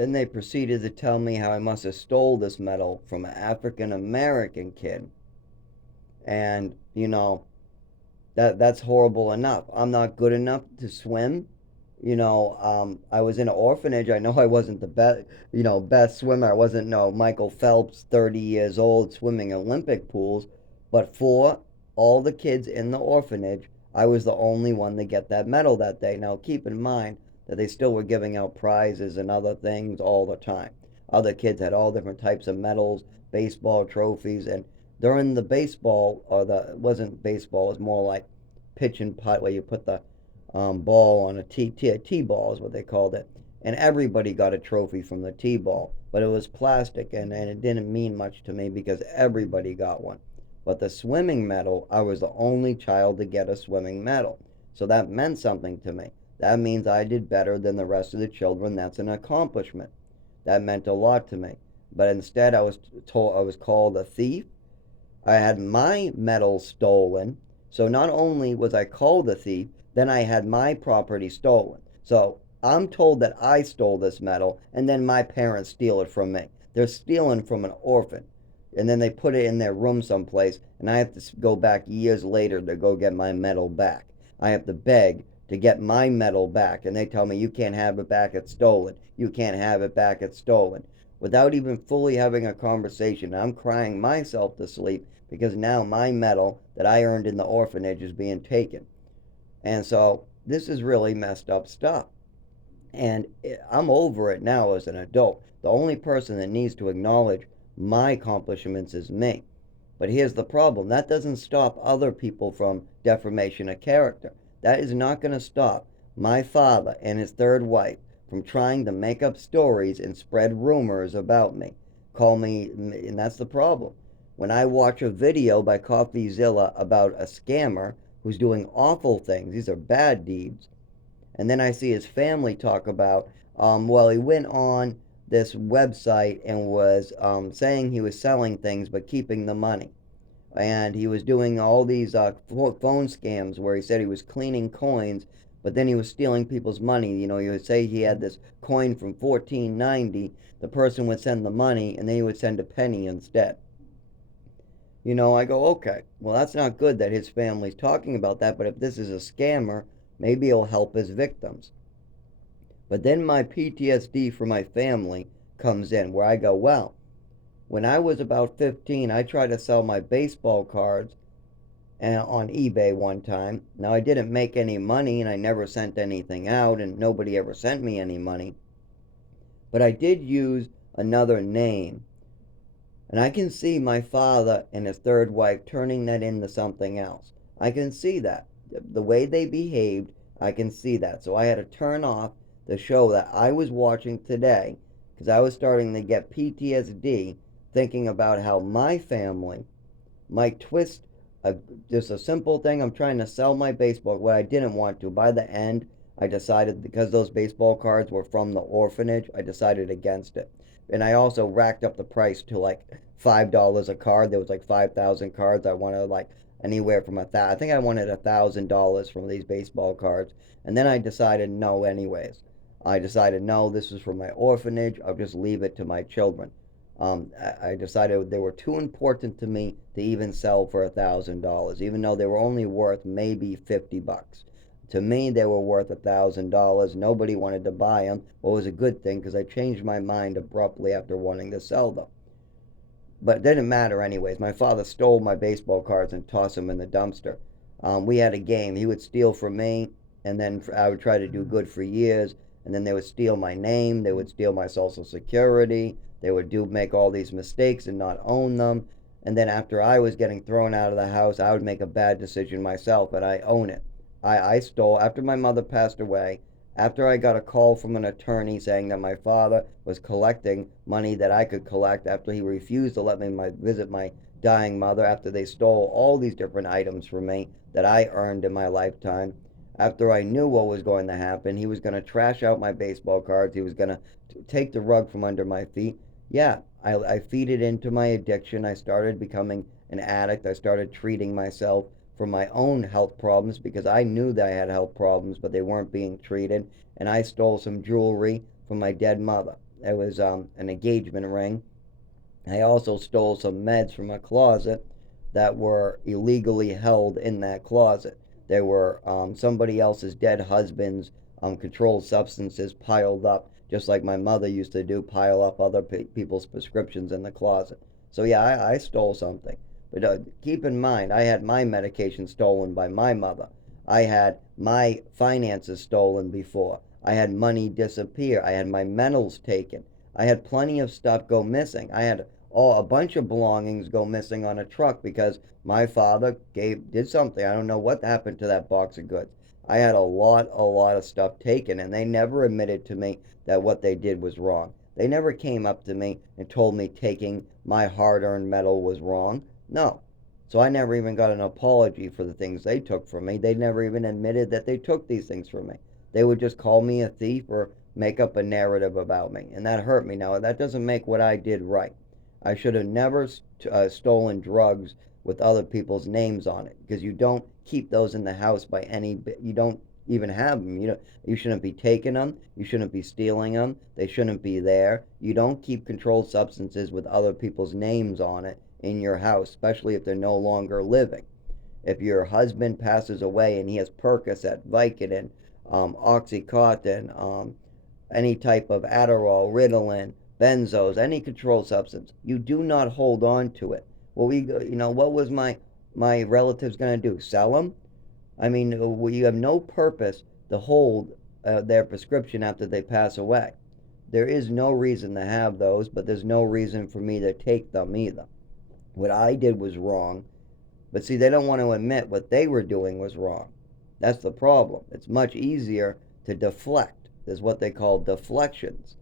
Then they proceeded to tell me how I must have stole this medal from an African American kid. And, that's horrible enough. I'm not good enough to swim. I was in an orphanage. I know I wasn't the best swimmer. I wasn't no Michael Phelps, 30 years old, swimming Olympic pools. But for all the kids in the orphanage, I was the only one to get that medal that day. Now, keep in mind that they still were giving out prizes and other things all the time. Other kids had all different types of medals, baseball trophies, and during the baseball, or the it wasn't baseball, it was more like pitch and putt, where you put the ball on a tee ball is what they called it, and everybody got a trophy from the tee ball, but it was plastic, and it didn't mean much to me because everybody got one. But the swimming medal, I was the only child to get a swimming medal, so that meant something to me. That means I did better than the rest of the children. That's an accomplishment. That meant a lot to me. But instead, I was called a thief. I had my medal stolen. So not only was I called a thief, then I had my property stolen. So I'm told that I stole this medal, and then my parents steal it from me. They're stealing from an orphan. And then they put it in their room someplace, and I have to go back years later to go get my medal back. I have to beg to get my medal back, and they tell me, you can't have it back, it's stolen. You can't have it back, it's stolen. Without even fully having a conversation, I'm crying myself to sleep because now my medal that I earned in the orphanage is being taken. And so this is really messed up stuff. And I'm over it now as an adult. The only person that needs to acknowledge my accomplishments is me. But here's the problem, that doesn't stop other people from defamation of character. That is not going to stop my father and his third wife from trying to make up stories and spread rumors about me. Call me, and that's the problem. When I watch a video by CoffeeZilla about a scammer who's doing awful things, these are bad deeds, and then I see his family talk about, well, he went on this website and was saying he was selling things but keeping the money. And he was doing all these phone scams where he said he was cleaning coins, but then he was stealing people's money. He would say he had this coin from 1490. The person would send the money, and then he would send a penny instead. I go, okay, well, that's not good that his family's talking about that, but if this is a scammer, maybe it'll help his victims. But then my PTSD for my family comes in, where I go, well, when I was about 15, I tried to sell my baseball cards on eBay one time. Now, I didn't make any money, and I never sent anything out, and nobody ever sent me any money. But I did use another name. And I can see my father and his third wife turning that into something else. I can see that. The way they behaved, I can see that. So I had to turn off the show that I was watching today because I was starting to get PTSD thinking about how my family might twist just a simple thing. I'm trying to sell my baseball, what I didn't want to. By the end, I decided, because those baseball cards were from the orphanage, I decided against it. And I also racked up the price to like $5 a card. There was like 5,000 cards. I wanted like anywhere from I think I wanted $1,000 from these baseball cards. And then I decided no, anyways. I decided no, this is for my orphanage. I'll just leave it to my children. I decided they were too important to me to even sell for $1,000, even though they were only worth maybe $50. To me, they were worth $1,000. Nobody wanted to buy them. Well, it was a good thing because I changed my mind abruptly after wanting to sell them. But it didn't matter anyways. My father stole my baseball cards and tossed them in the dumpster. We had a game. He would steal from me, and then I would try to do good for years, and then they would steal my name. They would steal my social security. They would make all these mistakes and not own them. And then after I was getting thrown out of the house, I would make a bad decision myself, and I own it. I stole, after my mother passed away, after I got a call from an attorney saying that my father was collecting money that I could collect, after he refused to let me visit my dying mother, after they stole all these different items from me that I earned in my lifetime, after I knew what was going to happen, he was going to trash out my baseball cards, he was going to take the rug from under my feet. Yeah, I feeded into my addiction. I started becoming an addict. I started treating myself for my own health problems because I knew that I had health problems, but they weren't being treated. And I stole some jewelry from my dead mother. It was an engagement ring. I also stole some meds from a closet that were illegally held in that closet. They were somebody else's dead husband's controlled substances piled up, just like my mother used to do, pile up other people's prescriptions in the closet. So yeah, I stole something. But keep in mind, I had my medication stolen by my mother. I had my finances stolen before. I had money disappear. I had my medals taken. I had plenty of stuff go missing. I had a bunch of belongings go missing on a truck because my father did something. I don't know what happened to that box of goods. I had a lot of stuff taken, and they never admitted to me that what they did was wrong. They never came up to me and told me taking my hard-earned metal was wrong. No. So I never even got an apology for the things they took from me. They never even admitted that they took these things from me. They would just call me a thief or make up a narrative about me, and that hurt me. Now, that doesn't make what I did right. I should have never stolen drugs with other people's names on it, because you don't keep those in the house by any. You don't even have them. You shouldn't be taking them. You shouldn't be stealing them. They shouldn't be there. You don't keep controlled substances with other people's names on it in your house, especially if they're no longer living. If your husband passes away and he has Percocet, Vicodin, Oxycontin, any type of Adderall, Ritalin, benzos, any controlled substance, you do not hold on to it. What was my relatives going to do? Sell them? I mean, you have no purpose to hold their prescription after they pass away. There is no reason to have those, but there's no reason for me to take them either. What I did was wrong, but see, they don't want to admit what they were doing was wrong. That's the problem. It's much easier to deflect. There's what they call deflections.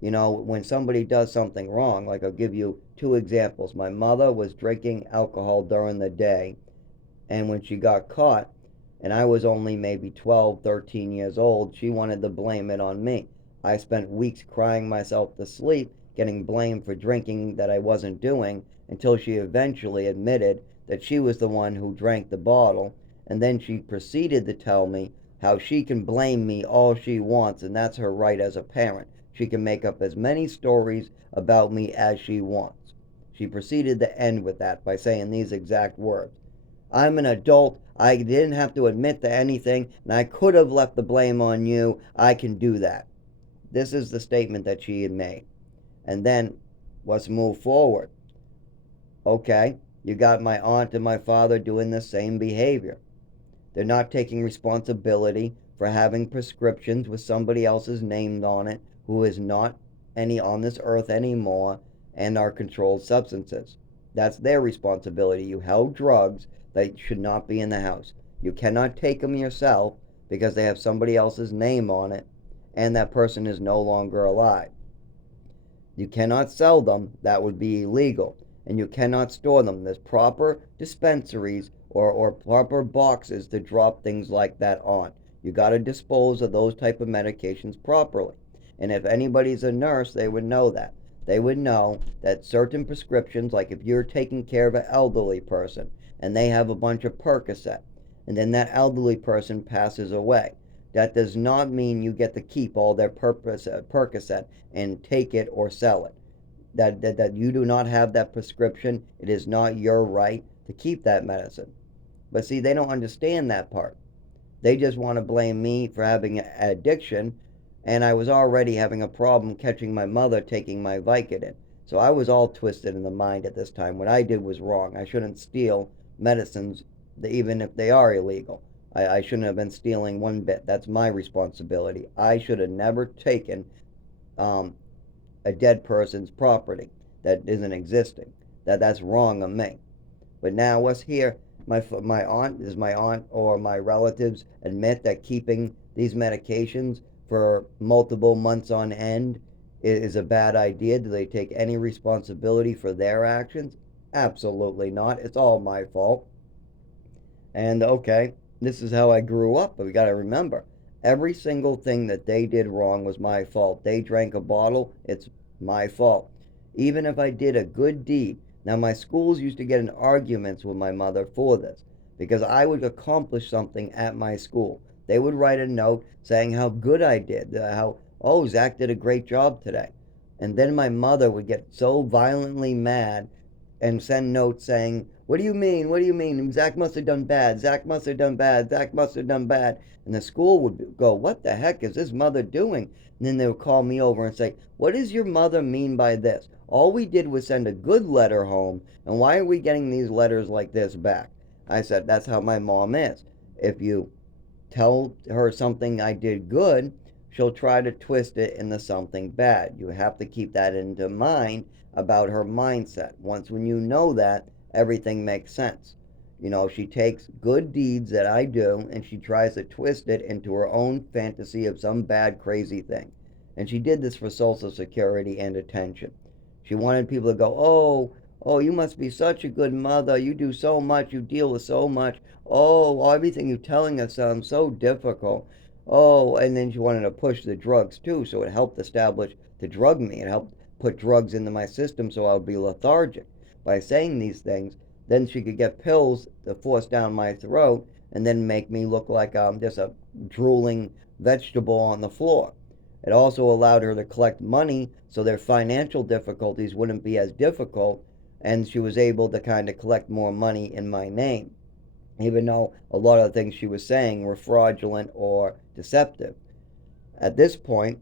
When somebody does something wrong, like I'll give you two examples. My mother was drinking alcohol during the day, and when she got caught, and I was only maybe 12, 13 years old, she wanted to blame it on me. I spent weeks crying myself to sleep, getting blamed for drinking that I wasn't doing, until she eventually admitted that she was the one who drank the bottle, and then she proceeded to tell me how she can blame me all she wants, and that's her right as a parent. She can make up as many stories about me as she wants. She proceeded to end with that by saying these exact words: I'm an adult. I didn't have to admit to anything, and I could have left the blame on you. I can do that. This is the statement that she had made. And then let's move forward. Okay, you got my aunt and my father doing the same behavior. They're not taking responsibility for having prescriptions with somebody else's name on it who is not any on this earth anymore and are controlled substances. That's their responsibility. You held drugs that should not be in the house. You cannot take them yourself because they have somebody else's name on it and that person is no longer alive. You cannot sell them. That would be illegal. And you cannot store them. There's proper dispensaries or proper boxes to drop things like that on. You got to dispose of those type of medications properly. And if anybody's a nurse, they would know that. They would know that certain prescriptions, like if you're taking care of an elderly person and they have a bunch of Percocet, and then that elderly person passes away, that does not mean you get to keep all their Percocet and take it or sell it. That you do not have that prescription. It is not your right to keep that medicine. But see, they don't understand that part. They just want to blame me for having an addiction, and I was already having a problem catching my mother taking my Vicodin. So I was all twisted in the mind at this time. What I did was wrong. I shouldn't steal medicines, even if they are illegal. I shouldn't have been stealing one bit. That's my responsibility. I should have never taken um, a dead person's property that isn't existing. That's wrong of me. But now let's hear my aunt or my relatives admit that keeping these medications for multiple months on end is a bad idea. Do they take any responsibility for their actions? Absolutely not. It's all my fault. And okay, this is how I grew up, but we got to remember, every single thing that they did wrong was my fault. They drank a bottle, it's my fault. Even if I did a good deed. Now, my schools used to get in arguments with my mother for this because I would accomplish something at my school. They would write a note saying how good I did, oh, Zach did a great job today. And then my mother would get so violently mad and send notes saying, "What do you mean? What do you mean? Zach must have done bad. Zach must have done bad. Zach must have done bad." And the school would go, "What the heck is this mother doing?" And then they would call me over and say, "What does your mother mean by this? All we did was send a good letter home, and why are we getting these letters like this back?" I said, "That's how my mom is. If you tell her something I did good, she'll try to twist it into something bad. You have to keep that into mind about her mindset. Once when you know that, everything makes sense. You know, she takes good deeds that I do and she tries to twist it into her own fantasy of some bad, crazy thing. And she did this for Social Security and attention. She wanted people to go, "Oh, oh, you must be such a good mother. You do so much. You deal with so much. Oh, everything you're telling us sounds so difficult." Oh, and then she wanted to push the drugs too, so it helped establish to drug me. It helped put drugs into my system so I would be lethargic. By saying these things, then she could get pills to force down my throat and then make me look like I'm just a drooling vegetable on the floor. It also allowed her to collect money so their financial difficulties wouldn't be as difficult, and she was able to kind of collect more money in my name, even though a lot of the things she was saying were fraudulent or deceptive. At this point,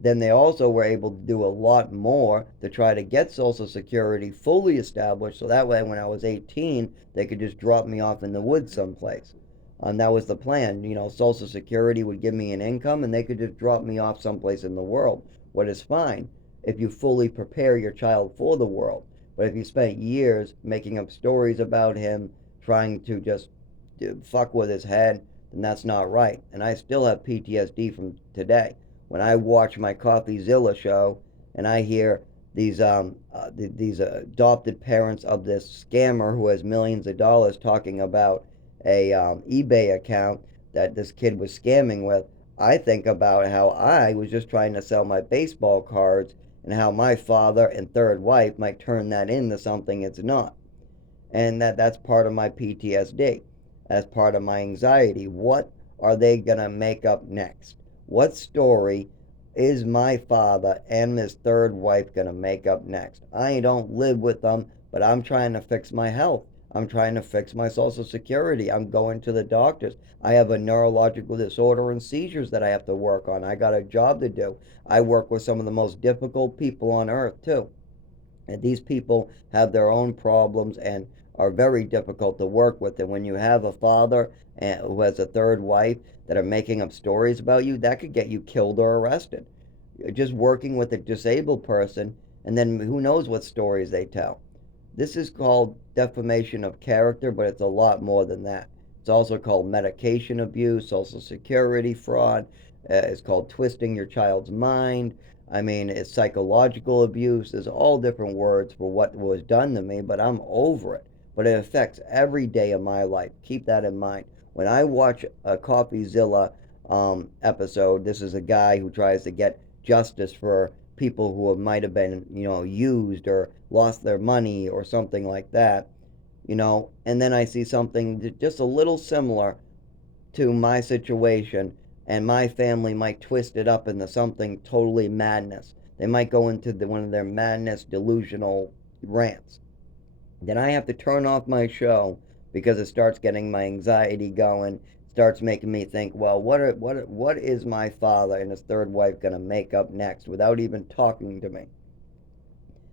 then they also were able to do a lot more to try to get Social Security fully established so that way when I was 18, they could just drop me off in the woods someplace. And that was the plan. You know, Social Security would give me an income and they could just drop me off someplace in the world. What is fine if you fully prepare your child for the world. But if you spent years making up stories about him, trying to just fuck with his head, then that's not right. And I still have PTSD from today when I watch my CoffeeZilla show and I hear these adopted parents of this scammer who has millions of dollars talking about a eBay account that this kid was scamming with, I think about how I was just trying to sell my baseball cards and how my father and third wife might turn that into something it's not. And that's part of my PTSD. That's part of my anxiety. What are they going to make up next? What story is my father and his third wife going to make up next? I don't live with them, but I'm trying to fix my health. I'm trying to fix my Social Security. I'm going to the doctors. I have a neurological disorder and seizures that I have to work on. I got a job to do. I work with some of the most difficult people on earth, too. And these people have their own problems and are very difficult to work with. And when you have a father who has a third wife that are making up stories about you, that could get you killed or arrested. Just working with a disabled person, and then who knows what stories they tell. This is called defamation of character, but it's a lot more than that. It's also called medication abuse, Social Security fraud. It's called twisting your child's mind. I mean, it's psychological abuse. There's all different words for what was done to me, but I'm over it. But it affects every day of my life. Keep that in mind. When I watch a CoffeeZilla episode, this is a guy who tries to get justice for people who might have been, used or lost their money or something like that, and then I see something just a little similar to my situation, and my family might twist it up into something totally madness. They might go into one of their madness delusional rants. Then I have to turn off my show because it starts getting my anxiety going, starts making me think, well, what is my father and his third wife going to make up next without even talking to me?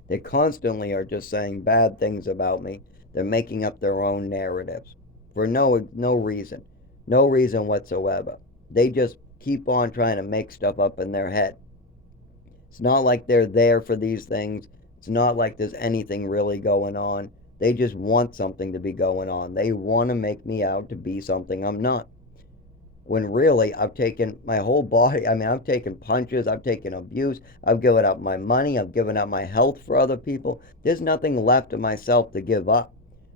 They constantly are just saying bad things about me. They're making up their own narratives for no reason. No reason whatsoever. They just keep on trying to make stuff up in their head. It's not like they're there for these things. It's not like there's anything really going on. They just want something to be going on. They want to make me out to be something I'm not. When really, I've taken my whole body. I mean, I've taken punches, I've taken abuse, I've given up my money, I've given up my health for other people. There's nothing left of myself to give up.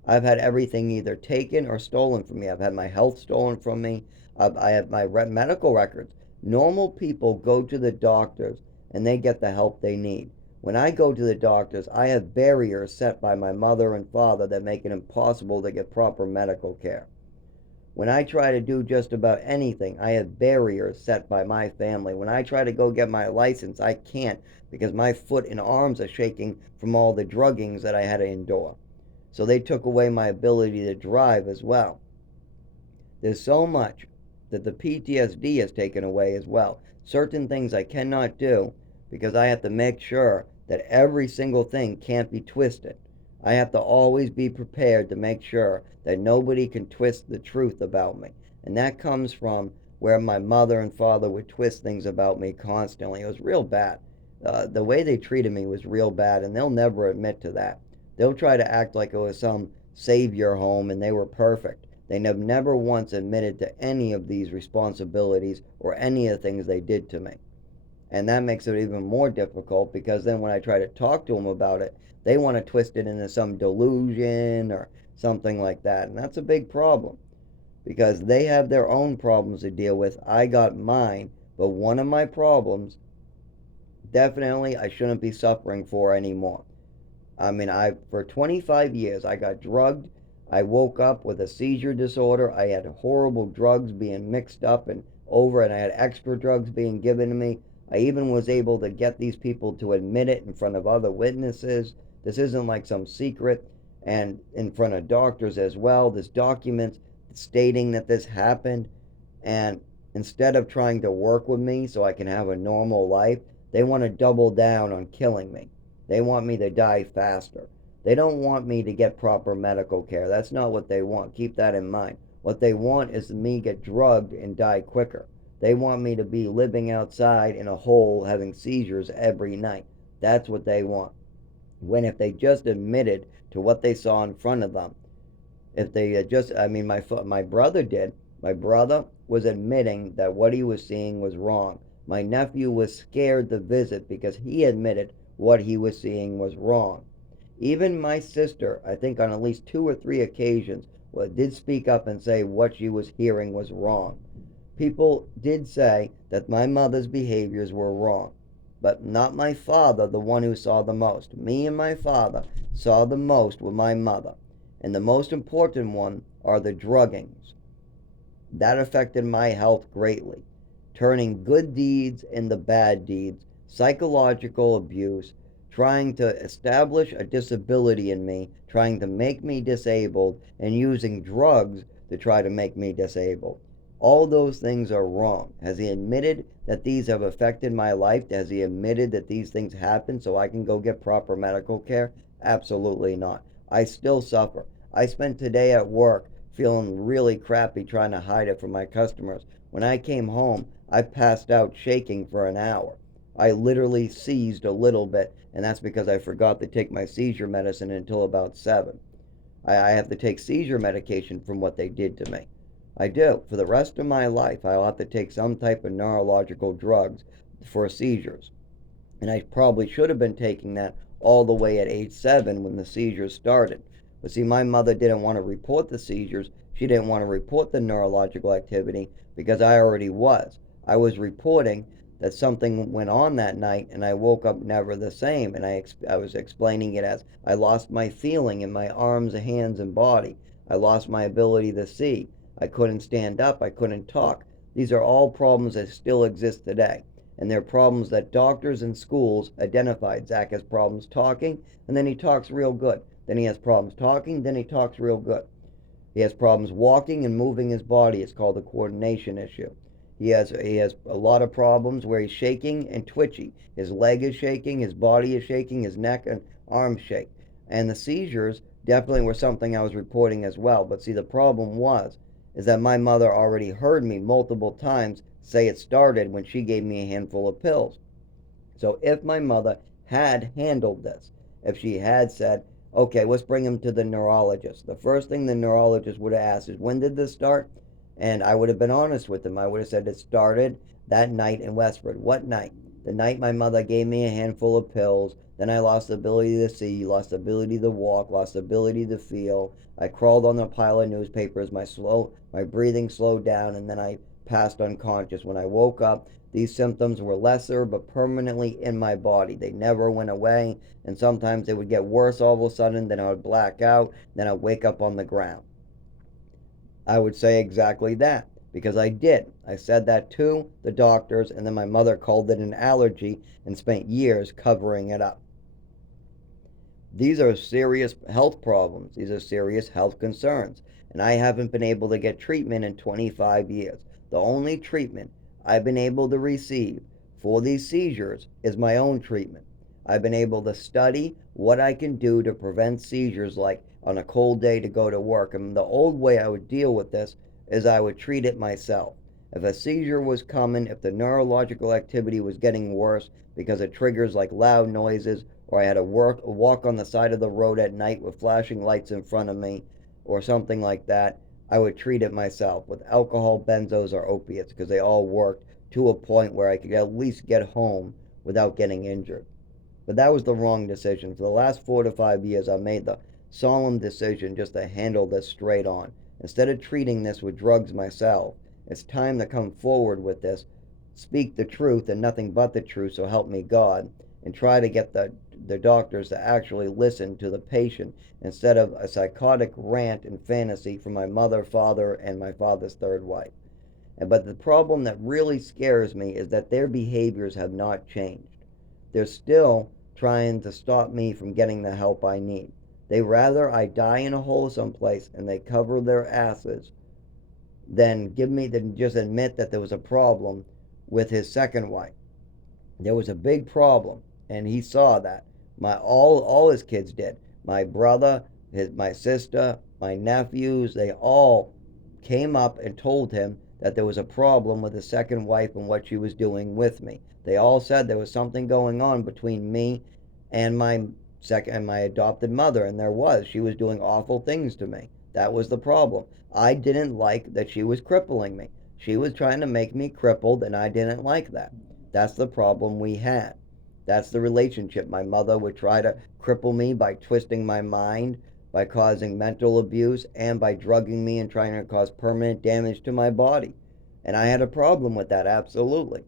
I've had everything either taken or stolen from me. I've had my health stolen from me. I have my medical records. Normal people go to the doctors and they get the help they need. When I go to the doctors, I have barriers set by my mother and father that make it impossible to get proper medical care. When I try to do just about anything, I have barriers set by my family. When I try to go get my license, I can't because my foot and arms are shaking from all the druggings that I had to endure. So they took away my ability to drive as well. There's so much that the PTSD has taken away as well. Certain things I cannot do because I have to make sure that every single thing can't be twisted. I have to always be prepared to make sure that nobody can twist the truth about me. And that comes from where my mother and father would twist things about me constantly. It was real bad. The way they treated me was real bad, and they'll never admit to that. They'll try to act like it was some savior home and they were perfect. They have never once admitted to any of these responsibilities or any of the things they did to me. And that makes it even more difficult because then when I try to talk to them about it, they want to twist it into some delusion or something like that. And that's a big problem because they have their own problems to deal with. I got mine, but one of my problems definitely I shouldn't be suffering for anymore. I mean, I for 25 years I got drugged. I woke up with a seizure disorder. I had horrible drugs being mixed up and over, and I had extra drugs being given to me. I even was able to get these people to admit it in front of other witnesses. This isn't like some secret, and in front of doctors as well. There's documents stating that this happened, and instead of trying to work with me so I can have a normal life, they want to double down on killing me. They want me to die faster. They don't want me to get proper medical care. That's not what they want. Keep that in mind. What they want is me get drugged and die quicker. They want me to be living outside in a hole having seizures every night. That's what they want. When if they just admitted to what they saw in front of them, if they had just, I mean, my brother did. My brother was admitting that what he was seeing was wrong. My nephew was scared to visit because he admitted what he was seeing was wrong. Even my sister, I think on at least 2 or 3 occasions, did speak up and say what she was hearing was wrong. People did say that my mother's behaviors were wrong, but not my father, the one who saw the most. Me and my father saw the most with my mother, and the most important one are the druggings. That affected my health greatly, turning good deeds into bad deeds, psychological abuse, trying to establish a disability in me, trying to make me disabled, and using drugs to try to make me disabled. All those things are wrong. Has he admitted that these have affected my life? Has he admitted that these things happen so I can go get proper medical care? Absolutely not. I still suffer. I spent today at work feeling really crappy trying to hide it from my customers. When I came home, I passed out shaking for an hour. I literally seized a little bit, and that's because I forgot to take my seizure medicine until about 7. I have to take seizure medication from what they did to me. I do. For the rest of my life, I'll have to take some type of neurological drugs for seizures. And I probably should have been taking that all the way at age 7 when the seizures started. But see, my mother didn't want to report the seizures. She didn't want to report the neurological activity because I already was. I was reporting that something went on that night and I woke up never the same. And I was explaining it as I lost my feeling in my arms, hands, and body. I lost my ability to see. I couldn't stand up. I couldn't talk. These are all problems that still exist today. And they're problems that doctors and schools identified. Zach has problems talking, and then he talks real good. Then he has problems talking, then he talks real good. He has problems walking and moving his body. It's called a coordination issue. He has a lot of problems where he's shaking and twitchy. His leg is shaking, his body is shaking, his neck and arms shake. And the seizures definitely were something I was reporting as well. But see, the problem is that my mother already heard me multiple times say it started when she gave me a handful of pills. So if my mother had handled this, if she had said, okay, let's bring him to the neurologist, the first thing the neurologist would have asked is, when did this start? And I would have been honest with him. I would have said it started that night in Westford. What night? The night my mother gave me a handful of pills. Then I lost the ability to see, lost the ability to walk, lost the ability to feel. I crawled on a pile of newspapers. My breathing slowed down, and then I passed unconscious. When I woke up, these symptoms were lesser but permanently in my body. They never went away, and sometimes they would get worse all of a sudden. Then I would black out. Then I'd wake up on the ground. I would say exactly that because I did. I said that to the doctors, and then my mother called it an allergy and spent years covering it up. These are serious health problems. These are serious health concerns. And I haven't been able to get treatment in 25 years. The only treatment I've been able to receive for these seizures is my own treatment. I've been able to study what I can do to prevent seizures, like on a cold day to go to work. And the old way I would deal with this is I would treat it myself. If a seizure was coming, if the neurological activity was getting worse because of triggers like loud noises, or I had to walk on the side of the road at night with flashing lights in front of me, or something like that, I would treat it myself with alcohol, benzos, or opiates because they all worked to a point where I could at least get home without getting injured. But that was the wrong decision. For the last 4 to 5 years, I made the solemn decision just to handle this straight on. Instead of treating this with drugs myself, it's time to come forward with this, speak the truth and nothing but the truth, so help me God, and try to get the doctors to actually listen to the patient instead of a psychotic rant and fantasy from my mother, father, and my father's third wife. But the problem that really scares me is that their behaviors have not changed. They're still trying to stop me from getting the help I need. They rather I die in a hole someplace and they cover their asses than just admit that there was a problem with his second wife. There was a big problem, and he saw that. All his kids did. My brother, my sister, my nephews, they all came up and told him that there was a problem with his second wife and what she was doing with me. They all said there was something going on between me and my adopted mother, and there was. She was doing awful things to me. That was the problem. I didn't like that she was crippling me. She was trying to make me crippled, and I didn't like that. That's the problem we had. That's the relationship. My mother would try to cripple me by twisting my mind, by causing mental abuse, and by drugging me and trying to cause permanent damage to my body. And I had a problem with that, absolutely.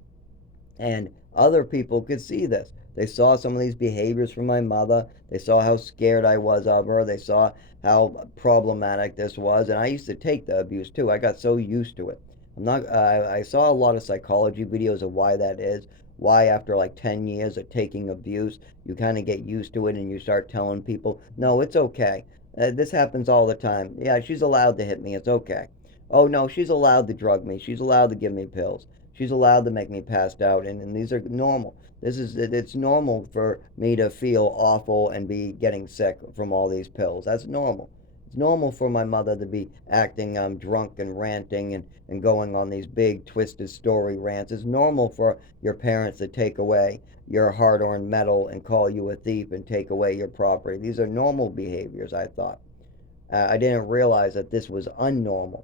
And other people could see this. They saw some of these behaviors from my mother. They saw how scared I was of her. They saw how problematic this was. And I used to take the abuse too. I got so used to it. I saw a lot of psychology videos of why that is. Why, after like 10 years of taking abuse, you kind of get used to it and you start telling people, no, it's okay. This happens all the time. Yeah, she's allowed to hit me. It's okay. Oh, no, she's allowed to drug me. She's allowed to give me pills. She's allowed to make me passed out. And these are normal. It's normal for me to feel awful and be getting sick from all these pills. That's normal. It's normal for my mother to be acting drunk and ranting and going on these big twisted story rants. It's normal for your parents to take away your hard-earned metal and call you a thief and take away your property. These are normal behaviors, I thought. I didn't realize that this was unnormal.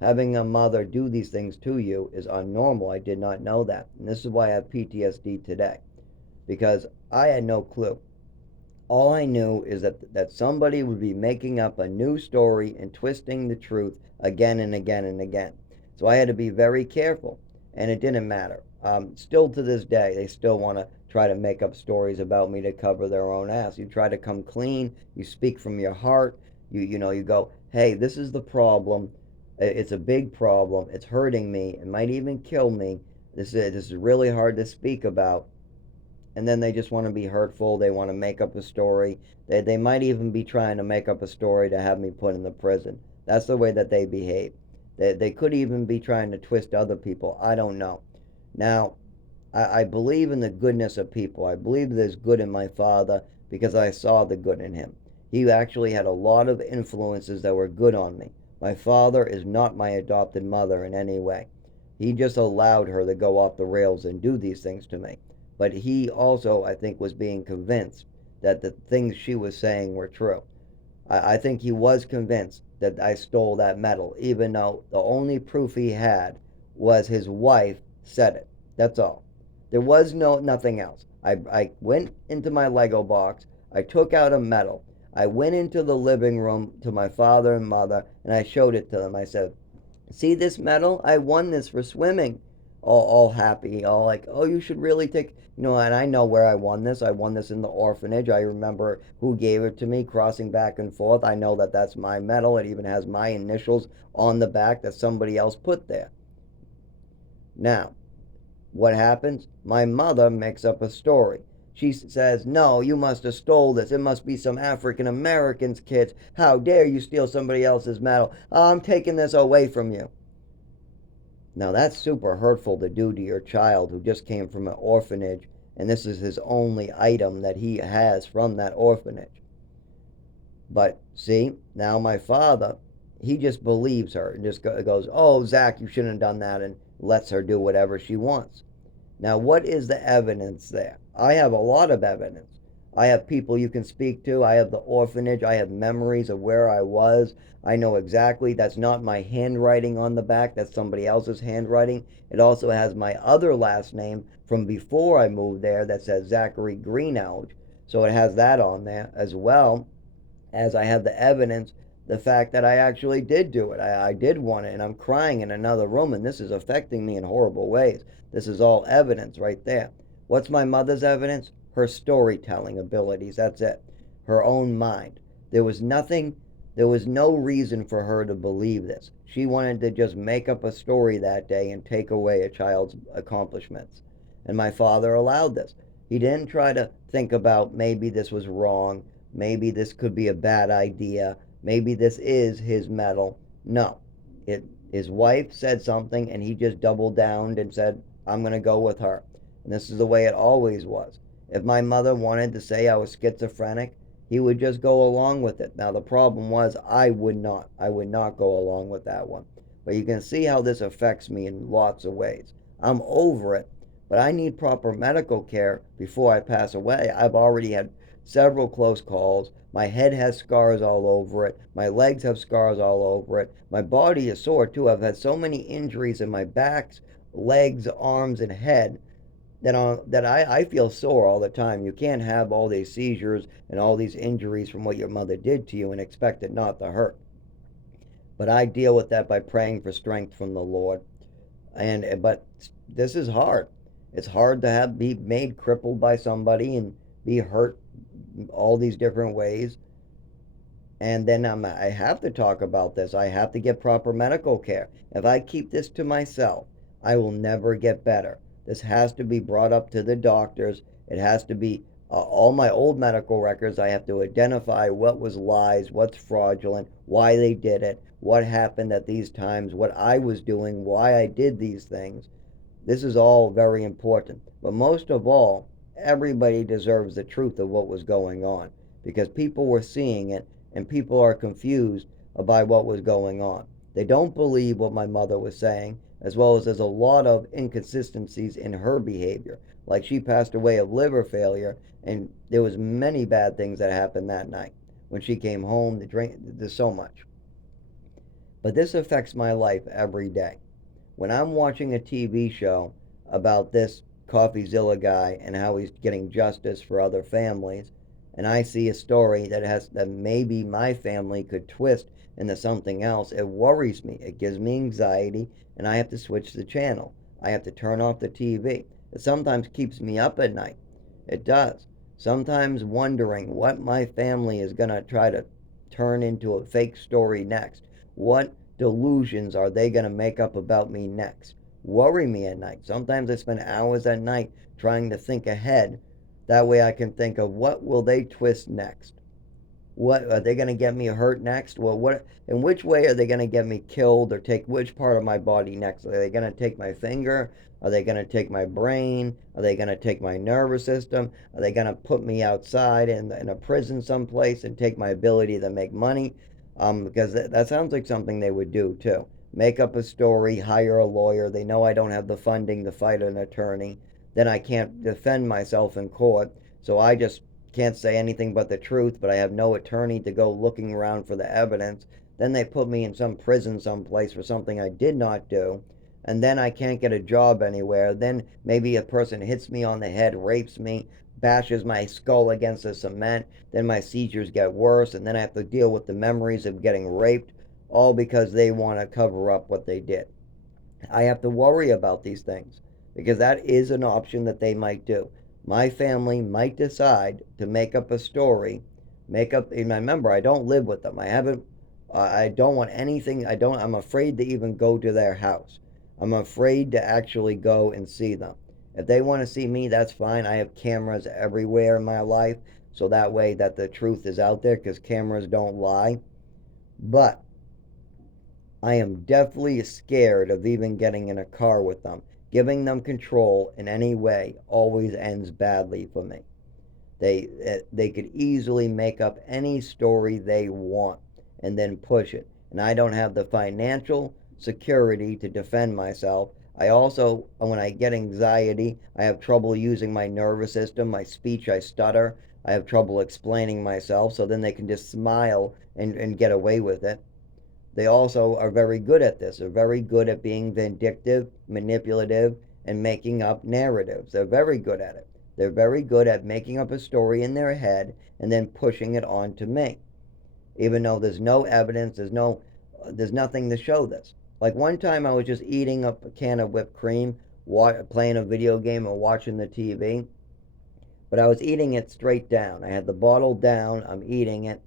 Having a mother do these things to you is unnormal. I did not know that. And this is why I have PTSD today. Because I had no clue. All I knew is that somebody would be making up a new story and twisting the truth again and again and again. So I had to be very careful, and it didn't matter. Still to this day, they still want to try to make up stories about me to cover their own ass. You try to come clean, you speak from your heart, you go, hey, this is the problem. It's a big problem. It's hurting me. It might even kill me. This is really hard to speak about, and then they just want to be hurtful. They want to make up a story. They might even be trying to make up a story to have me put in the prison. That's the way that they behave. They could even be trying to twist other people. I don't know. Now, I believe in the goodness of people. I believe there's good in my father because I saw the good in him. He actually had a lot of influences that were good on me. My father is not my adopted mother in any way. He just allowed her to go off the rails and do these things to me. But he also, I think, was being convinced that the things she was saying were true. I think he was convinced that I stole that medal, even though the only proof he had was his wife said it. That's all. There was nothing else. I went into my Lego box. I took out a medal. I went into the living room to my father and mother, and I showed it to them. I said, see this medal? I won this for swimming. all happy, all like, oh, you should really take, and I know where I won this. I won this in the orphanage. I remember who gave it to me, crossing back and forth. I know that that's my medal. It even has my initials on the back that somebody else put there. Now, what happens? My mother makes up a story. She says, no, you must have stole this. It must be some African Americans kids. How dare you steal somebody else's medal? I'm taking this away from you. Now that's super hurtful to do to your child who just came from an orphanage and this is his only item that he has from that orphanage. But see, now my father, he just believes her and just goes, oh, Zach, you shouldn't have done that, and lets her do whatever she wants. Now, what is the evidence there? I have a lot of evidence. I have people you can speak to. I have the orphanage. I have memories of where I was. I know exactly that's not my handwriting on the back, that's somebody else's handwriting. It also has my other last name from before I moved there that says Zachary Greenalge. So it has that on there as well as I have the evidence, the fact that I actually did do it. I did want it, and I'm crying in another room, and this is affecting me in horrible ways. This is all evidence right there. What's my mother's evidence? Her storytelling abilities. That's it. Her own mind. There was nothing, there was no reason for her to believe this. She wanted to just make up a story that day and take away a child's accomplishments. And my father allowed this. He didn't try to think about maybe this was wrong. Maybe this could be a bad idea. Maybe this is his medal. No. His wife said something and he just doubled down and said, I'm going to go with her. And this is the way it always was. If my mother wanted to say I was schizophrenic, he would just go along with it. Now, the problem was I would not. I would not go along with that one. But you can see how this affects me in lots of ways. I'm over it, but I need proper medical care before I pass away. I've already had several close calls. My head has scars all over it. My legs have scars all over it. My body is sore too. I've had so many injuries in my backs, legs, arms, and head that I feel sore all the time. You can't have all these seizures and all these injuries from what your mother did to you and expect it not to hurt. But I deal with that by praying for strength from the Lord. But this is hard. It's hard to be made crippled by somebody and be hurt all these different ways. And then I have to talk about this. I have to get proper medical care. If I keep this to myself, I will never get better. This has to be brought up to the doctors. It has to be all my old medical records. I have to identify what was lies, what's fraudulent, why they did it, what happened at these times, what I was doing, why I did these things. This is all very important. But most of all, everybody deserves the truth of what was going on because people were seeing it and people are confused about what was going on. They don't believe what my mother was saying, as well as there's a lot of inconsistencies in her behavior. Like she passed away of liver failure, and there was many bad things that happened that night. When she came home, the drink, there's so much. But this affects my life every day. When I'm watching a TV show about this CoffeeZilla guy and how he's getting justice for other families, and I see a story that maybe my family could twist into something else, it worries me. It gives me anxiety, and I have to switch the channel. I have to turn off the TV. It sometimes keeps me up at night. It does. Sometimes wondering what my family is going to try to turn into a fake story next. What delusions are they going to make up about me next? Worry me at night. Sometimes I spend hours at night trying to think ahead. That way I can think of what will they twist next. What are they going to get me hurt next? Well, what in which way are they going to get me killed or take which part of my body next? Are they going to take my finger? Are they going to take my brain? Are they going to take my nervous system? Are they going to put me outside in a prison someplace and take my ability to make money? Because that sounds like something they would do too. Make up a story, hire a lawyer. They know I don't have the funding to fight an attorney. Then I can't defend myself in court. So I just can't say anything but the truth, but I have no attorney to go looking around for the evidence. Then they put me in some prison someplace for something I did not do. And then I can't get a job anywhere. Then maybe a person hits me on the head, rapes me, bashes my skull against the cement. Then my seizures get worse, and then I have to deal with the memories of getting raped, all because they want to cover up what they did. I have to worry about these things because that is an option that they might do. My family might decide to make up a story, and remember, I don't live with them. I don't want anything, I'm afraid to even go to their house. I'm afraid to actually go and see them. If they want to see me, that's fine. I have cameras everywhere in my life, so that way that the truth is out there because cameras don't lie. But I am definitely scared of even getting in a car with them. Giving them control in any way always ends badly for me. They could easily make up any story they want and then push it. And I don't have the financial security to defend myself. I also, when I get anxiety, I have trouble using my nervous system, my speech, I stutter. I have trouble explaining myself, so then they can just smile and get away with it. They also are very good at this. They're very good at being vindictive, manipulative, and making up narratives. They're very good at it. They're very good at making up a story in their head and then pushing it on to me. Even though there's no evidence, there's nothing to show this. Like one time I was just eating up a can of whipped cream, playing a video game or watching the TV, but I was eating it straight down. I had the bottle down, I'm eating it,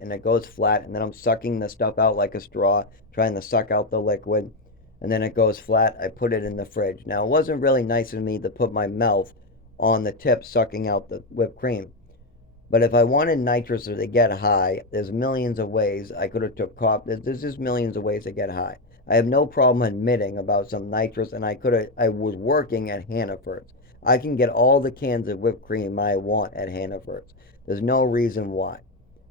and it goes flat, and then I'm sucking the stuff out like a straw, trying to suck out the liquid, and then it goes flat. I put it in the fridge. Now, it wasn't really nice of me to put my mouth on the tip sucking out the whipped cream. But if I wanted nitrous to get high, there's millions of ways I could have took there's just millions of ways to get high. I have no problem admitting about some nitrous, and I was working at Hannaford's. I can get all the cans of whipped cream I want at Hannaford's. There's no reason why.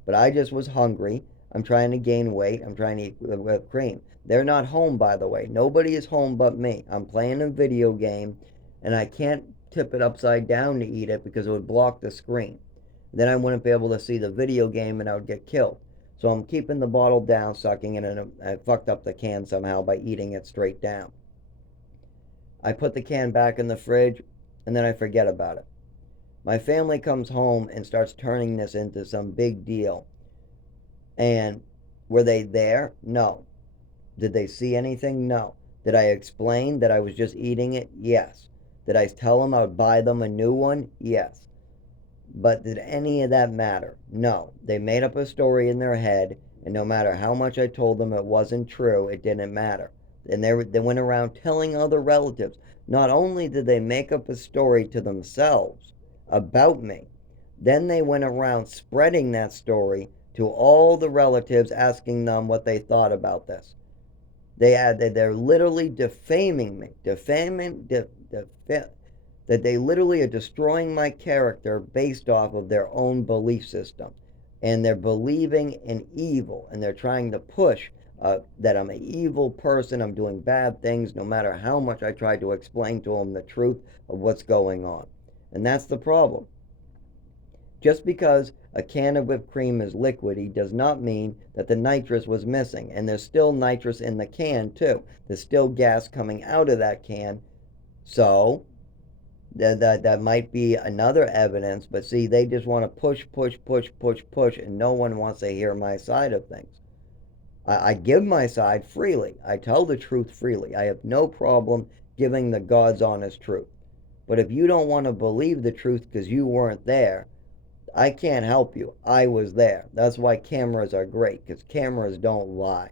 But I just was hungry. I'm trying to gain weight. I'm trying to eat whipped cream. They're not home, by the way. Nobody is home but me. I'm playing a video game, and I can't tip it upside down to eat it because it would block the screen. Then I wouldn't be able to see the video game and I would get killed. So I'm keeping the bottle down, sucking it, and I fucked up the can somehow by eating it straight down. I put the can back in the fridge and then I forget about it. My family comes home and starts turning this into some big deal. And were they there? No. Did they see anything? No. Did I explain that I was just eating it? Yes. Did I tell them I would buy them a new one? Yes. But did any of that matter? No. They made up a story in their head, and no matter how much I told them it wasn't true, it didn't matter. And they went around telling other relatives. Not only did they make up a story to themselves about me, then they went around spreading that story to all the relatives, asking them what they thought about this. They're literally defaming me, that they literally are destroying my character based off of their own belief system. And they're believing in evil, and they're trying to push that I'm an evil person, I'm doing bad things, no matter how much I try to explain to them the truth of what's going on. And that's the problem. Just because a can of whipped cream is liquidy does not mean that the nitrous was missing. And there's still nitrous in the can, too. There's still gas coming out of that can. So that might be another evidence, but see, they just want to push, and no one wants to hear my side of things. I give my side freely. I tell the truth freely. I have no problem giving the God's honest truth. But if you don't want to believe the truth because you weren't there, I can't help you. I was there. That's why cameras are great, because cameras don't lie.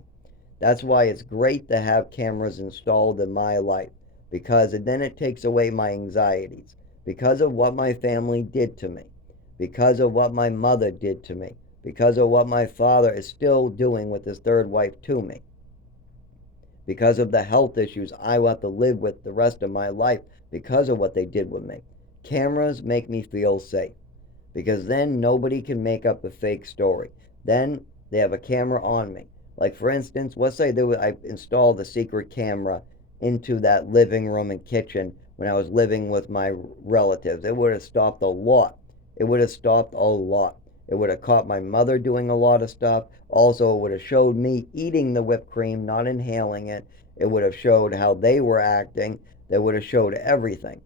That's why it's great to have cameras installed in my life, because then it takes away my anxieties. Because of what my family did to me, because of what my mother did to me, because of what my father is still doing with his third wife to me, because of the health issues I will have to live with the rest of my life because of what they did with me. Cameras make me feel safe, because then nobody can make up a fake story. Then they have a camera on me. Like, for instance, let's say I installed a secret camera into that living room and kitchen when I was living with my relatives. It would have stopped a lot. It would have stopped a lot. It would have caught my mother doing a lot of stuff. Also, it would have showed me eating the whipped cream, not inhaling it. It would have showed how they were acting. It would have showed everything.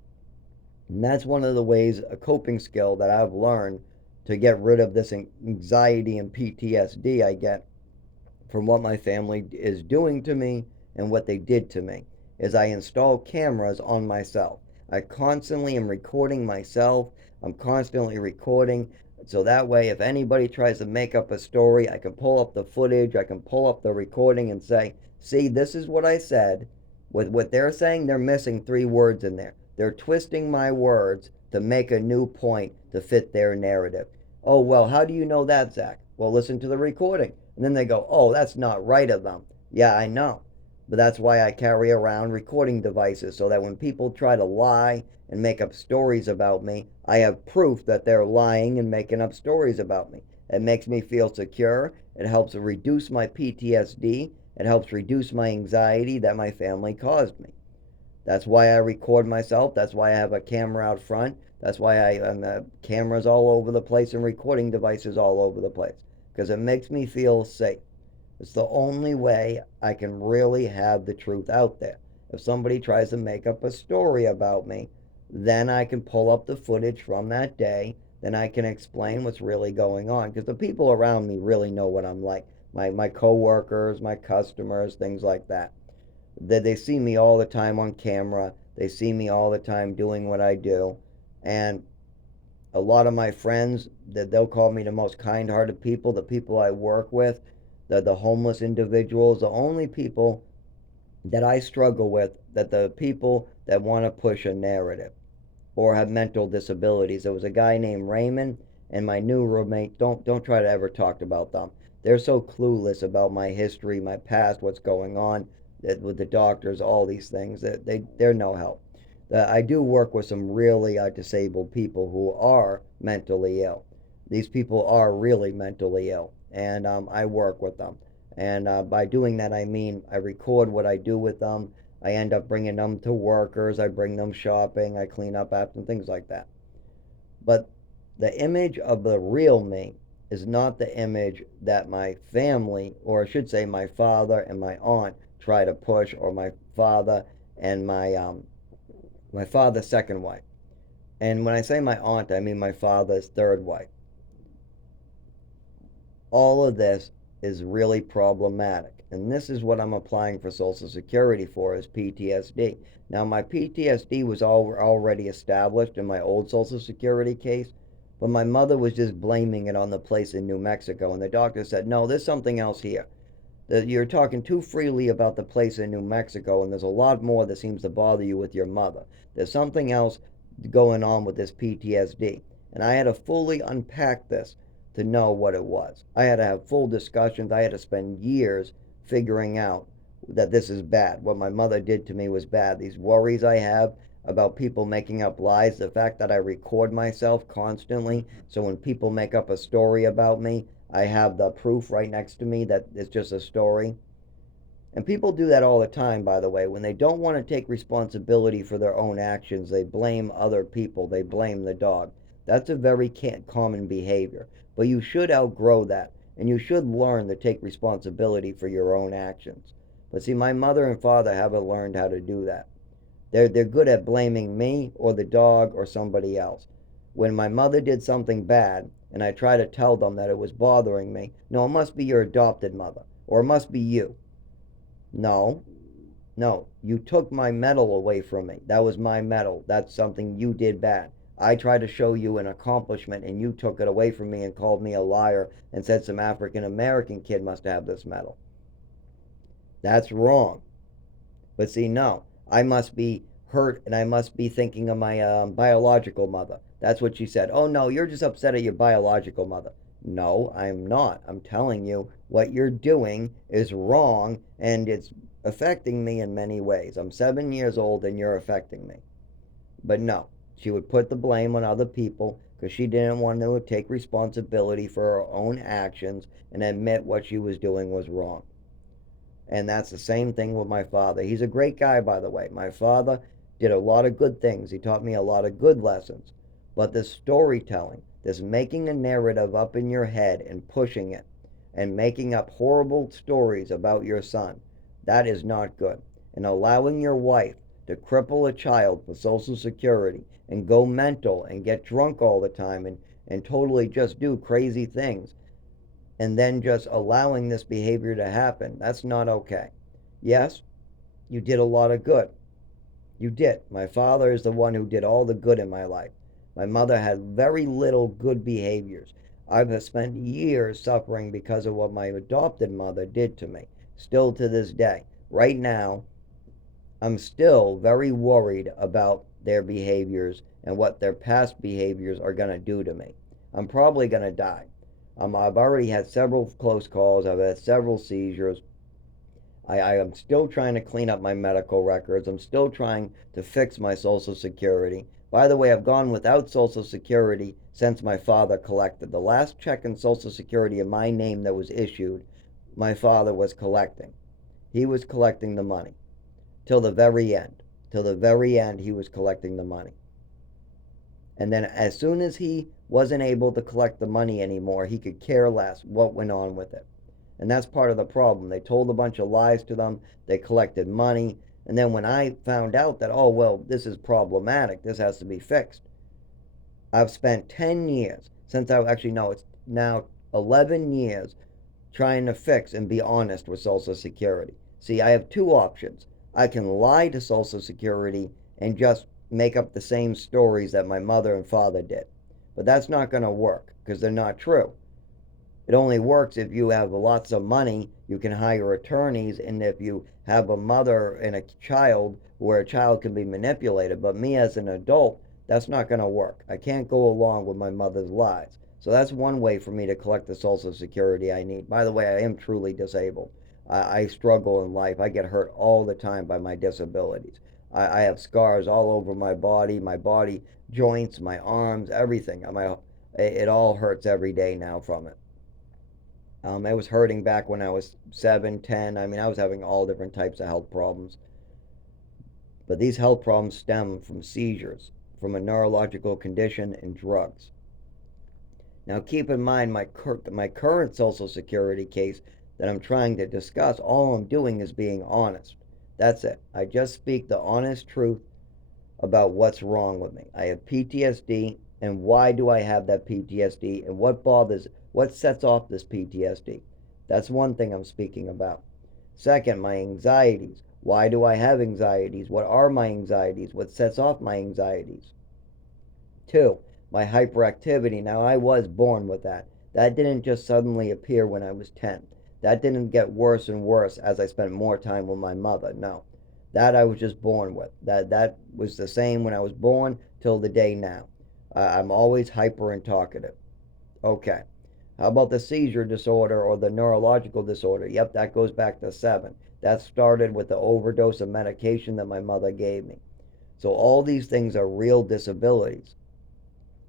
And that's one of the ways, a coping skill that I've learned to get rid of this anxiety and PTSD I get from what my family is doing to me and what they did to me. is I install cameras on myself. I constantly am recording myself. I'm constantly recording. So that way, if anybody tries to make up a story, I can pull up the footage, I can pull up the recording and say, see, this is what I said. With what they're saying, they're missing 3 words in there. They're twisting my words to make a new point to fit their narrative. Oh, well, how do you know that, Zach? Well, listen to the recording. And then they go, oh, that's not right of them. Yeah, I know. But that's why I carry around recording devices so that when people try to lie and make up stories about me, I have proof that they're lying and making up stories about me. It makes me feel secure. It helps reduce my PTSD. It helps reduce my anxiety that my family caused me. That's why I record myself. That's why I have a camera out front. That's why I cameras all over the place and recording devices all over the place because it makes me feel safe. It's the only way I can really have the truth out there. If somebody tries to make up a story about me, then I can pull up the footage from that day. Then I can explain what's really going on because the people around me really know what I'm like. My coworkers, my customers, things like that. They see me all the time on camera. They see me all the time doing what I do. And a lot of my friends, that they'll call me the most kind-hearted people, the people I work with, the homeless individuals, the only people that I struggle with, that the people that want to push a narrative or have mental disabilities. There was a guy named Raymond and my new roommate. Don't try to ever talk about them. They're so clueless about my history, my past, what's going on with the doctors, all these things. That they're no help. I do work with some really disabled people who are mentally ill. These people are really mentally ill, and I work with them. And by doing that, I mean I record what I do with them. I end up bringing them to workers. I bring them shopping. I clean up after them, things like that. But the image of the real me is not the image that my family, or I should say my father and my aunt, try to push, or my father and my father's second wife. And when I say my aunt, I mean my father's third wife. All of this is really problematic. And this is what I'm applying for Social Security for is PTSD. Now, my PTSD was already established in my old Social Security case, but my mother was just blaming it on the place in New Mexico. And the doctor said, no, there's something else here. You're talking too freely about the place in New Mexico, and there's a lot more that seems to bother you with your mother. There's something else going on with this PTSD. And I had to fully unpack this to know what it was. I had to have full discussions. I had to spend years figuring out that this is bad. What my mother did to me was bad. These worries I have about people making up lies, the fact that I record myself constantly, so when people make up a story about me, I have the proof right next to me that it's just a story. And people do that all the time, by the way. When they don't want to take responsibility for their own actions, they blame other people. They blame the dog. That's a very common behavior. But you should outgrow that. And you should learn to take responsibility for your own actions. But see, my mother and father haven't learned how to do that. They're good at blaming me or the dog or somebody else. When my mother did something bad and I try to tell them that it was bothering me, no, it must be your adopted mother or it must be you. No, no, you took my medal away from me. That was my medal. That's something you did bad. I tried to show you an accomplishment and you took it away from me and called me a liar and said some African American kid must have this medal. That's wrong. But see, no, I must be hurt and I must be thinking of my biological mother. That's what she said. Oh, no, you're just upset at your biological mother. No, I'm not. I'm telling you what you're doing is wrong and it's affecting me in many ways. I'm 7 years old and you're affecting me. But no, she would put the blame on other people because she didn't want to take responsibility for her own actions and admit what she was doing was wrong. And that's the same thing with my father. He's a great guy, by the way. My father did a lot of good things. He taught me a lot of good lessons. But this storytelling, this making a narrative up in your head and pushing it and making up horrible stories about your son, that is not good. And allowing your wife to cripple a child for Social Security and go mental and get drunk all the time and totally just do crazy things and then just allowing this behavior to happen, that's not okay. Yes, You did a lot of good. You did. My father is the one who did all the good in my life. My mother had very little good behaviors. I've spent years suffering because of what my adopted mother did to me, still to this day. Right now, I'm still very worried about their behaviors and what their past behaviors are going to do to me. I'm probably going to die. I've already had several close calls, I've had several seizures. I am still trying to clean up my medical records. I'm still trying to fix my Social Security. By the way, I've gone without Social Security since my father collected. The last check in Social Security in my name that was issued, my father was collecting. He was collecting the money till the very end. Till the very end, he was collecting the money. And then as soon as he wasn't able to collect the money anymore, he could care less what went on with it. And that's part of the problem. They told a bunch of lies to them, they collected money, and then when I found out that, oh, well, this is problematic, this has to be fixed, I've spent 10 years, since I actually know it's now 11 years, trying to fix and be honest with Social Security. See, I have two options. I can lie to Social Security and just make up the same stories that my mother and father did. But that's not going to work because they're not true. It only works if you have lots of money, you can hire attorneys, and if you have a mother and a child where a child can be manipulated. But me as an adult, that's not going to work. I can't go along with my mother's lies. So that's one way for me to collect the Social Security I need. By the way, I am truly disabled. I struggle in life. I get hurt all the time by my disabilities. I have scars all over my body joints, my arms, everything. It all hurts every day now from it. I was hurting back when I was 7, 10. I mean, I was having all different types of health problems. But these health problems stem from seizures, from a neurological condition, and drugs. Now, keep in mind my current Social Security case that I'm trying to discuss, all I'm doing is being honest. That's it. I just speak the honest truth about what's wrong with me. I have PTSD, and why do I have that PTSD, and what sets off this PTSD? That's one thing I'm speaking about. Second, my anxieties. Why do I have anxieties? What are my anxieties? What sets off my anxieties? Two, my hyperactivity. Now, I was born with that. That didn't just suddenly appear when I was 10. That didn't get worse and worse as I spent more time with my mother. No. That I was just born with. That was the same when I was born till the day now. I'm always hyper and talkative. Okay. How about the seizure disorder or the neurological disorder? Yep, that goes back to 7. That started with the overdose of medication that my mother gave me. So all these things are real disabilities,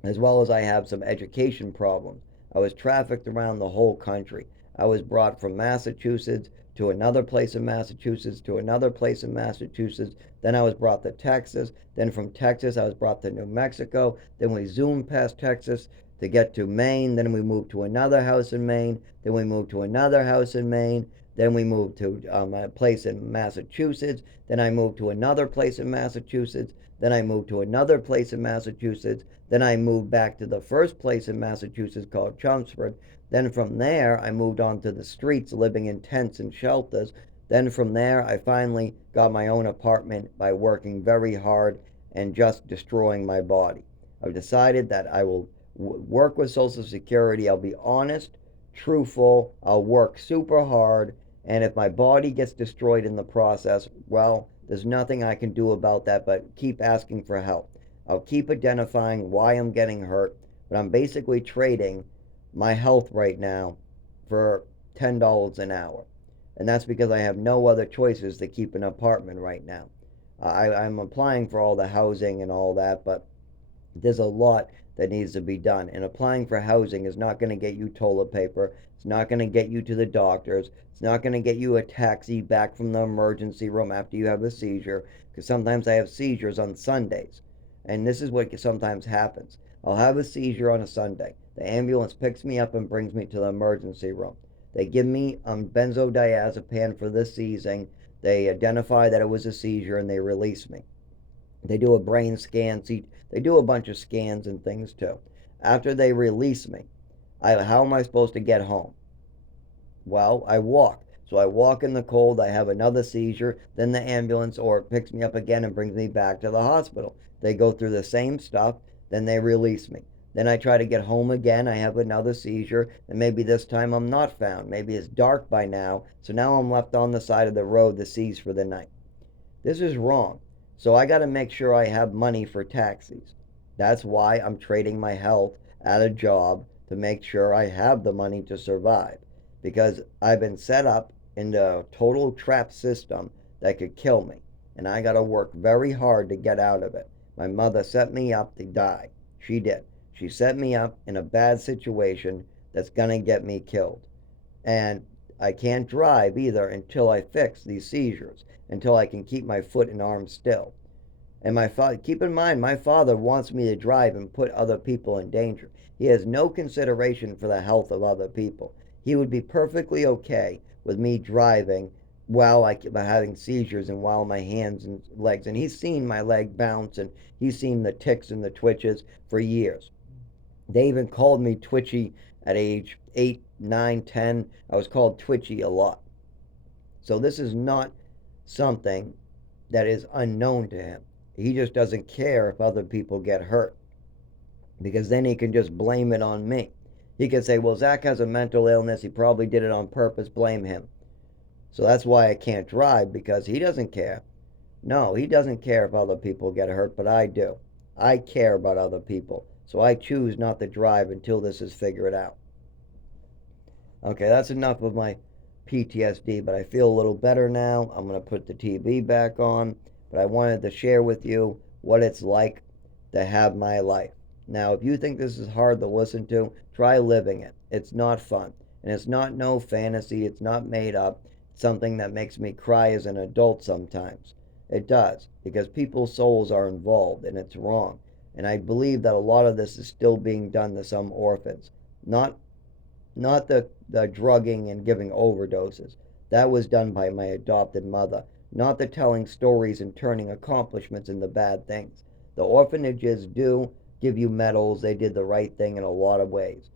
as well as I have some education problems. I was trafficked around the whole country. I was brought from Massachusetts to another place in Massachusetts to another place in Massachusetts. Then I was brought to Texas. Then from Texas, I was brought to New Mexico. Then we zoomed past Texas to get to Maine. Then we moved to another house in Maine. Then we moved to another house in Maine. Then we moved to a place in Massachusetts. Then I moved to another place in Massachusetts. Then I moved to another place in Massachusetts. Then I moved back to the first place in Massachusetts called Chelmsford. Then from there, I moved on to the streets, living in tents and shelters. Then from there, I finally got my own apartment by working very hard and just destroying my body. I've decided that I will work with Social Security. I'll be honest, truthful. I'll work super hard. And if my body gets destroyed in the process, well, there's nothing I can do about that but keep asking for help. I'll keep identifying why I'm getting hurt, but I'm basically trading my health right now for $10 an hour. And that's because I have no other choices to keep an apartment right now. I'm applying for all the housing and all that, but there's a lot that needs to be done. And applying for housing is not going to get you toilet paper. It's not going to get you to the doctors. It's not going to get you a taxi back from the emergency room after you have a seizure. Because sometimes I have seizures on Sundays. And this is what sometimes happens. I'll have a seizure on a Sunday. The ambulance picks me up and brings me to the emergency room. They give me benzodiazepam for the seizing. They identify that it was a seizure and they release me. They do a brain scan. See, they do a bunch of scans and things too. After they release me, how am I supposed to get home? Well, I walk. So I walk in the cold, I have another seizure, then the ambulance or it picks me up again and brings me back to the hospital. They go through the same stuff, then they release me. Then I try to get home again, I have another seizure, and maybe this time I'm not found. Maybe it's dark by now, so now I'm left on the side of the road to seize for the night. This is wrong. So I got to make sure I have money for taxis. That's why I'm trading my health at a job to make sure I have the money to survive. Because I've been set up in a total trap system that could kill me. And I got to work very hard to get out of it. My mother set me up to die. She did. She set me up in a bad situation that's going to get me killed. And I can't drive either until I fix these seizures, until I can keep my foot and arm still. And my father, keep in mind, my father wants me to drive and put other people in danger. He has no consideration for the health of other people. He would be perfectly okay with me driving while I keep having seizures and while my hands and legs. And he's seen my leg bounce and he's seen the ticks and the twitches for years. They even called me twitchy at age 8, 9, 10. I was called twitchy a lot. So this is not something that is unknown to him. He just doesn't care if other people get hurt because then he can just blame it on me. He can say, well, Zach has a mental illness. He probably did it on purpose. Blame him. So that's why I can't drive because he doesn't care. No, he doesn't care if other people get hurt, but I do. I care about other people. So I choose not to drive until this is figured out. Okay, that's enough of my PTSD, but I feel a little better now. I'm going to put the TV back on, but I wanted to share with you what it's like to have my life. Now, if you think this is hard to listen to, try living it. It's not fun, and it's not no fantasy, it's not made up. It's something that makes me cry as an adult sometimes. It does, because people's souls are involved, and it's wrong. And I believe that a lot of this is still being done to some orphans. Not not the drugging and giving overdoses. That was done by my adopted mother. Not the telling stories and turning accomplishments into bad things. The orphanages do give you medals. They did the right thing in a lot of ways.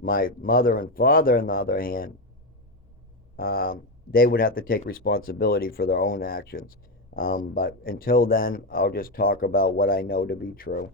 My mother and father, on the other hand, they would have to take responsibility for their own actions. But until then, I'll just talk about what I know to be true.